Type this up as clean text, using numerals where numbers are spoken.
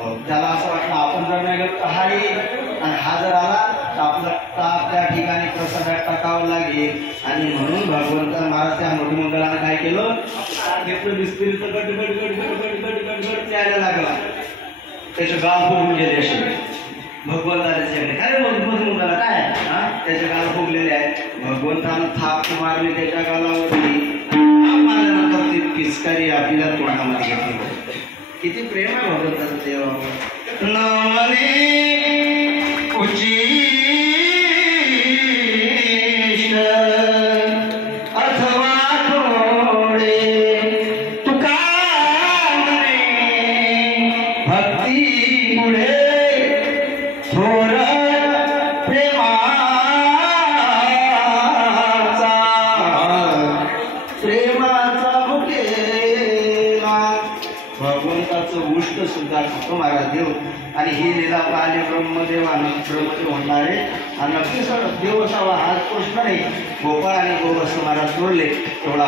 त्याला असं वाटलं आपण जर नाही गेलो तर हा येईल, आणि हा जर आला तर आपलं ताप त्या ठिकाणी प्रसादात टाकावं लागेल. आणि म्हणून भगवंत महाराज त्या मोठी मंगलानं काय केलं, घेतलं बिस्किरीचं गट गट गट गट गट गट गट गट प्यायला लागला. त्याचे गाव फुगून गेले असे भगवंताच्या चरणी. काय मोठी मंगला काय हा, त्याचे गाल फुगलेले आहेत. भगवंतानं थाप मारली त्याच्या गालावरती, मारल्यानंतर ती पिचकारी आपल्या तोंडामध्ये घेतली. किती प्रेम आहे भगवंताचं देवावर. नमने उचिष्ट अथवा थोडे तुका म्हणे भक्ती पुढे थोर प्रेमाचा मुकेला भगवंताचं उष्ट सुद्धा खातो महाराज देव. आणि ही लीला पाहिले ब्रह्मदेवानं ब्रह्मदेव म्हणणारे हा नक्कीच देव असावा, हाच प्रश्न नाही. गोपाळ आणि गोवत्स महाराज सोडले तेवढा